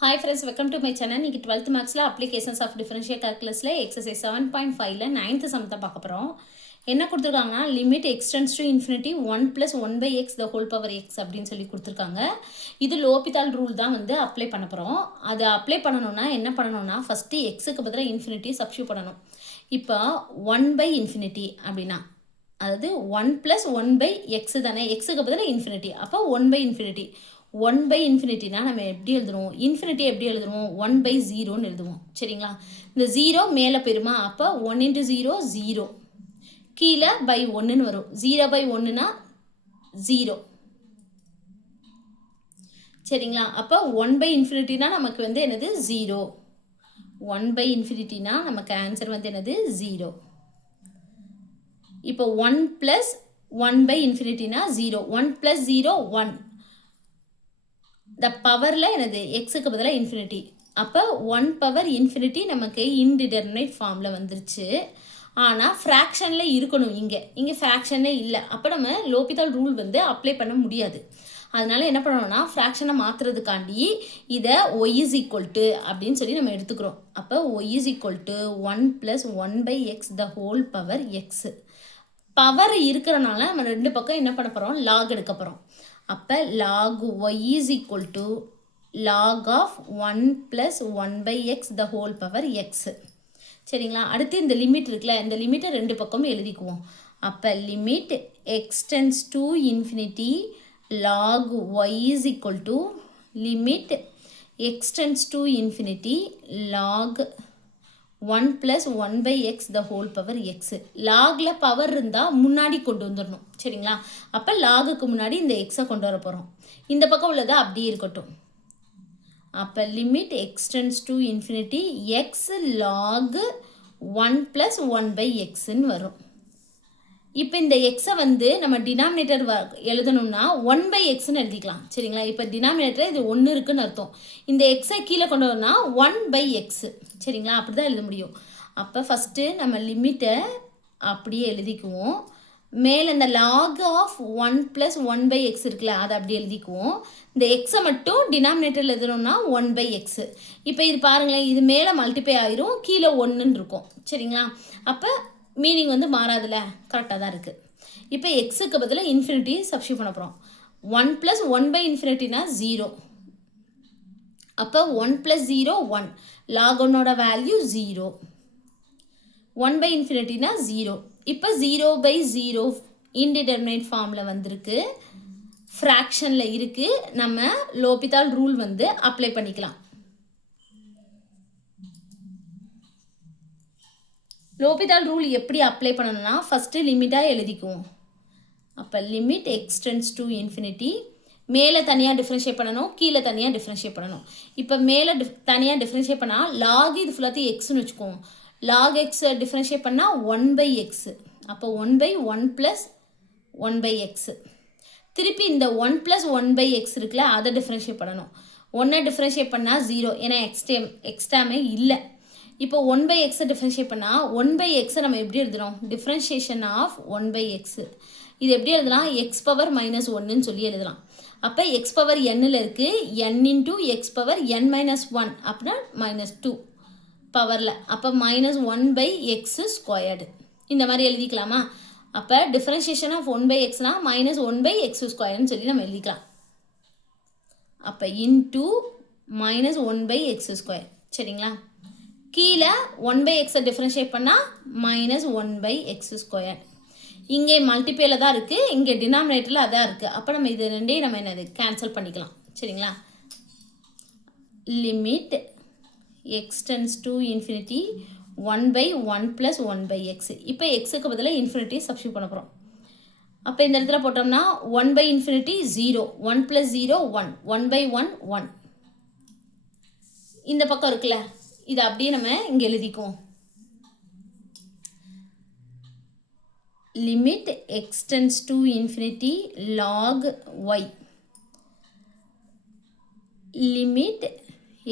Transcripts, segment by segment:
Hi friends, welcome to my channel. இன்னைக்கு 12th marksல applications of differential calculusல exercise 7.5ல 9th sum தான் பார்க்க போறோம். என்ன கொடுத்திருக்காங்கன்னா limit x tends to infinity 1 plus 1 by x the whole power x அப்படின்னு சொல்லி கொடுத்திருக்காங்க. இது லோபிதால் ரூல் தான் வந்து அப்ளை பண்ண போறோம். அது அப்ளை பண்ணனும்னா என்ன பண்ணனும்னா first x க்கு பதிலா infinity substitute பண்ணனும். இப்போ 1 by infinity அப்படினா அதாவது 1 plus 1 by x தானே, x க்கு பதிலா infinity. அப்போ 1 by infinity 1 by infinity னா நம்ம எப்படி எழுதுறோம், infinity எப்படி எழுதுறோம், 1 by 0 ன்னு எழுதுவோம். சரிங்களா? இந்த 0 மேலே போயிருமா, அப்போ 1 into 0 0, கீழே by 1 ன்னு வரும். 0 by 1 னா 0. சரிங்களா? அப்போ 1 by infinity னா நமக்கு வந்து என்னது 0. 1 by infinity னா நமக்கு ஆன்சர் வந்து என்னது 0. இப்போ 1 plus 1 by infinity னா 0. 1 plus 0 1. the பவரில் என்னது எக்ஸுக்கு பதிலாக இன்ஃபினிட்டி. அப்போ 1 பவர் இன்ஃபினிட்டி நமக்கு இன்டிடெர்மினேட் ஃபார்மில் வந்துருச்சு. ஆனால் ஃப்ராக்ஷனில் இருக்கணும், இங்கே ஃப்ராக்ஷனே இல்லை. அப்போ நம்ம லோபிதால் ரூல் வந்து அப்ளை பண்ண முடியாது. அதனால் என்ன பண்ணணும்னா ஃப்ராக்ஷனை மாற்றுறதுக்காண்டி இதை ஒய் இஸ் ஈக்குவல் டு அப்படின்னு சொல்லி நம்ம எடுத்துக்கிறோம். அப்போ y is equal to 1 + 1 by x the whole power x. Power இருக்கிறனால நம்ம ரெண்டு பக்கம் என்ன பண்ண போகிறோம், லாக் எடுக்க போகிறோம். அப்போ log y is equal to log of 1 plus 1 by x the whole power x. சரிங்களா? அடுத்து இந்த லிமிட் இருக்குல்ல, இந்த லிமிட்டை ரெண்டு பக்கமும் எழுதிக்குவோம். அப்போ limit x tends to infinity log y is equal to limit x tends to infinity log 1 plus 1 by x the whole power x. லாகில் பவர் இருந்தால் முன்னாடி கொண்டு வந்துடணும். சரிங்களா? அப்போ லாகுக்கு முன்னாடி இந்த எக்ஸை கொண்டு வர போகிறோம். இந்த பக்கம் உள்ளது அப்படியே இருக்கட்டும். அப்போ limit x tends to infinity x log 1 plus 1 by xன்னு வரும். இப்போ இந்த எக்ஸை வந்து நம்ம டினாமினேட்டர் எழுதணும்னா 1 by xன்னு எழுதிக்கலாம். சரிங்களா? இப்போ டினாமினேட்டர் இது 1 இருக்குன்னு அர்த்தம். இந்த எக்ஸை கீழே கொண்டு வரணும்னா 1 by x. சரிங்களா? அப்படி தான் எழுத முடியும். அப்போ ஃபஸ்ட்டு நம்ம லிமிட்டை அப்படியே எழுதிக்குவோம். மேலே இந்த லாக் ஆஃப் 1 + 1 by x இருக்குல்ல, அதை அப்படி எழுதிக்குவோம். இந்த எக்ஸை மட்டும் டினாமினேட்டரில் எழுதணும்னா 1 by x. இப்போ இது பாருங்களேன், இது மேலே மல்டிப்ளை ஆயிரும், கீழே 1ன்னு இருக்கும். சரிங்களா? அப்போ மீனிங் வந்து மாறாதுல, கரெக்டாக தான் இருக்குது. இப்போ எக்ஸுக்கு பதிலாக இன்ஃபினிட்டி சப்ஸ்டியூட் பண்ண போகிறோம். 1 + 1 by infinity-னா 0. அப்போ 1 + 0 1. log 1ஓட வேல்யூ 0. 1 by infinity-னா 0. இப்போ 0 by 0 இன்டிடெர்மினேட் ஃபார்மில் வந்திருக்கு, ஃப்ராக்ஷனில் இருக்குது. நம்ம லோபிதால் ரூல் வந்து அப்ளை பண்ணிக்கலாம். லோபிதால் ரூல் எப்படி அப்ளை பண்ணணும்னா ஃபஸ்ட்டு லிமிட்டாக எழுதிக்குவோம். அப்போ limit x tends to infinity, மேலே தனியாக டிஃப்ரென்ஷியேட் பண்ணணும், கீழே தனியாக டிஃப்ரென்ஷியேட் பண்ணணும். இப்போ மேலே தனியாக டிஃப்ரென்ஷியேட் பண்ணால் லாக் இது ஃபுல்லாத்தையும் எக்ஸ்ன்னு வச்சுக்குவோம். லாக் எக்ஸ் டிஃப்ரென்ஷியேட் பண்ணால் 1 by x. அப்போ 1 by 1 plus 1 by x. திருப்பி இந்த 1 plus 1 by x இருக்குல்ல, அதை டிஃப்ரென்ஷியேட் பண்ணணும். 1 டிஃப்ரென்ஷியேட் பண்ணால் 0, ஏன்னா எக்ஸ்டாமே இல்லை. இப்போ 1 by x டிஃப்ரென்ஷியேட் பண்ணால் 1 by x நம்ம எப்படி எழுதுறோம், டிஃப்ரென்ஷியேஷன் ஆஃப் 1 by x. இது எப்படி எழுதலாம், x பவர் -1ன்னு சொல்லி எழுதலாம். அப்போ x பவர் nல் இருக்குது, n into x power n -1 அப்படின்னா -2 பவரில். அப்போ -1 by x ஸ்கொயர்டு இந்த மாதிரி எழுதிக்கலாமா? அப்போ டிஃப்ரென்ஷியேஷன் ஆஃப் 1 by xனா -1 by x ஸ்கொயர்னு சொல்லி நம்ம எழுதிக்கலாம். அப்போ இன்டூ -1 by x ஸ்கொயர். சரிங்களா? கீழே 1 by x டிஃப்ரென்ஷியேட் பண்ணால் -1 by x ஸ்கொயர். இங்கே மல்டிப்ளேயில் தான் இருக்குது, இங்கே டினாமினேட்டரில் அதான் இருக்குது. அப்போ நம்ம இது ரெண்டையும் நம்ம என்னது கேன்சல் பண்ணிக்கலாம். சரிங்களா? Limit x tends to infinity 1 by 1 plus 1 by x. இப்போ எக்ஸுக்கு பதிலாக இன்ஃபினிட்டி சப்ஸ்டியூட் பண்ண போகிறோம். அப்போ இந்த இடத்துல போட்டோம்னா 1 by infinity 0, 1 plus 0 1, 1 by 1 1. இந்த பக்கம் இருக்குல்ல, இது அப்படியே நம்ம இங்கே எழுதிக்குவோம். Limit x tends to infinity log y. Limit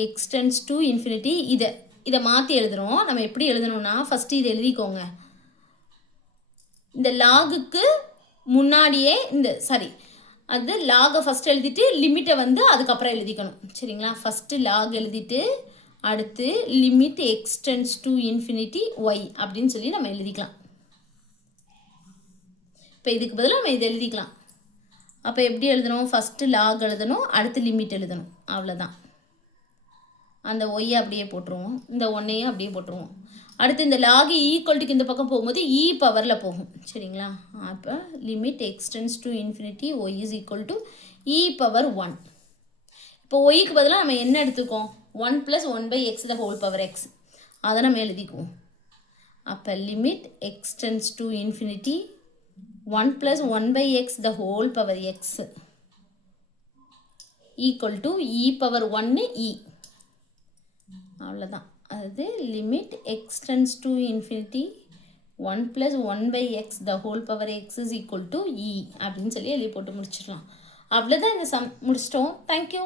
x tends to infinity இதை மாற்றி எழுதுகிறோம். நம்ம எப்படி எழுதணும்னா ஃபஸ்ட்டு இதை எழுதிக்கோங்க. இந்த லாகுக்கு முன்னாடியே அது லாகை ஃபஸ்ட் எழுதிட்டு லிமிட்டை வந்து அதுக்கப்புறம் எழுதிக்கணும். சரிங்களா? ஃபஸ்ட்டு லாக் எழுதிட்டு அடுத்து limit x tends to infinity y அப்படின்னு சொல்லி நம்ம எழுதிக்கலாம். இப்போ இதுக்கு பதிலாக நம்ம இதை எழுதிக்கலாம். அப்போ எப்படி எழுதணும்? ஃபஸ்ட்டு லாக் எழுதணும், அடுத்து லிமிட் எழுதணும். அவ்வளோதான். அந்த ஒய்யை அப்படியே போட்டுருவோம், இந்த ஒன்னையும் அப்படியே போட்டுருவோம். அடுத்து இந்த லாகு ஈக்குவல்ட்டுக்கு இந்த பக்கம் போகும்போது இ பவரில் போகும். சரிங்களா? அப்போ limit x tends to infinity y is equal to e power 1. இப்போ ஒய்க்கு பதிலாக நம்ம என்ன எடுத்துக்கோம்? 1 + 1/x the whole power x, அதை நம்ம எழுதிக்குவோம். அப்போ limit x tends to infinity 1 + 1/x the whole power x equal to e power 1 e. அவ்வளோதான். அதாவது limit x tends to infinity 1 + 1/x the whole power x is equal to e அப்படின்னு சொல்லி எழுதி போட்டு முடிச்சிடலாம். அவ்வளோதான். இந்த சம் முடிச்சிட்டோம். தேங்க்யூ.